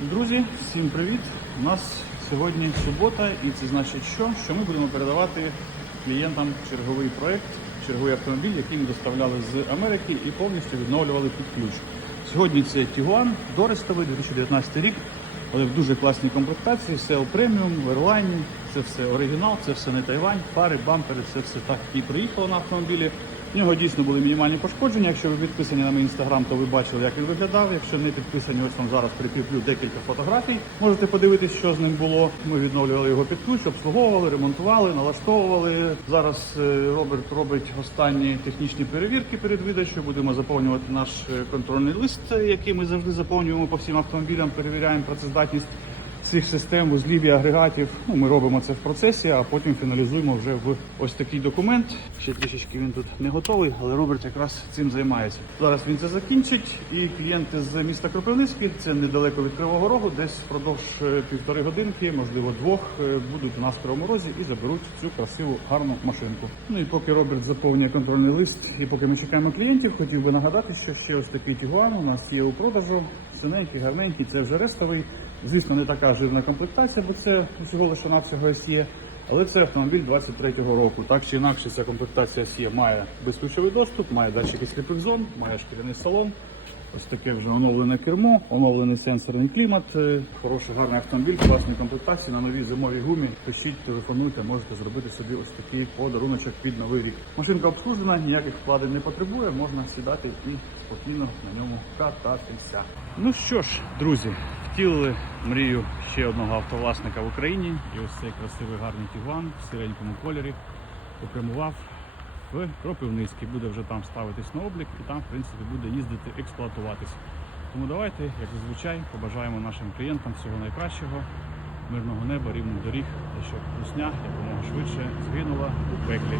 Друзі, всім привіт! У нас сьогодні субота, і це значить, що? що ми будемо передавати клієнтам черговий проект, черговий автомобіль, який ми доставляли з Америки і повністю відновлювали під ключ. Сьогодні це Tiguan Дористовий 2019 рік, але в дуже класній комплектації, все преміум, в Airline, це все оригінал, це все не Тайвань, фари, бампери, це все так і приїхало на автомобілі. В нього дійсно були мінімальні пошкодження. Якщо ви підписані на мій інстаграм, то ви бачили, як він виглядав. Якщо не підписані, ось вам зараз прикріплю декілька фотографій. Можете подивитись, що з ним було. Ми відновлювали його під ключ, обслуговували, ремонтували, налаштовували. Зараз е, Роберт робить останні технічні перевірки перед видачею. Будемо заповнювати наш е, контрольний лист, е, який ми завжди заповнюємо по всім автомобілям. Перевіряємо працездатність цих систем, вузлів і агрегатів. Ну, ми робимо це в процесі, а потім фіналізуємо вже в ось такий документ. Ще трішечки він тут не готовий, але Роберт якраз цим займається. Зараз він це закінчить, і клієнти з міста Кропивницький, це недалеко від Кривого Рогу, десь впродовж е, півтори годинки, можливо, двох, е, будуть у нас в Кривому Розі і заберуть цю красиву гарну машинку. Ну і поки Роберт заповнює контрольний лист, і поки ми чекаємо клієнтів, хотів би нагадати, що ще ось такий Тігуан у нас є у продажу. Синенький, гарненький, це вже рестовий. Звісно, не така жирна комплектація, бо це всього лише навсього SE. Але це автомобіль 23-го року. Так чи інакше, ця комплектація SE має безключовий доступ, має датчики сліпих зон, має шкіряний салон. Ось таке вже оновлене кермо, оновлений сенсорний клімат. Е, Хороший гарний автомобіль, класної комплектації на новій зимовій гумі. Пишіть, телефонуйте, можете зробити собі ось такий подаруночок під новий рік. Машинка обслужена, ніяких вкладень не потребує, можна сідати і спокійно на ньому кататися. Ну що ж, друзі, втілили мрію ще одного автовласника в Україні. І ось цей красивий гарний Тігуан в сиренькому кольорі попрямував в Кропивницький. Буде вже там ставитись на облік і там, в принципі, буде їздити, експлуатуватись. Тому давайте, як зазвичай, побажаємо нашим клієнтам всього найкращого, мирного неба, рівних доріг, та щоб русня якомога швидше згинула у пеклі.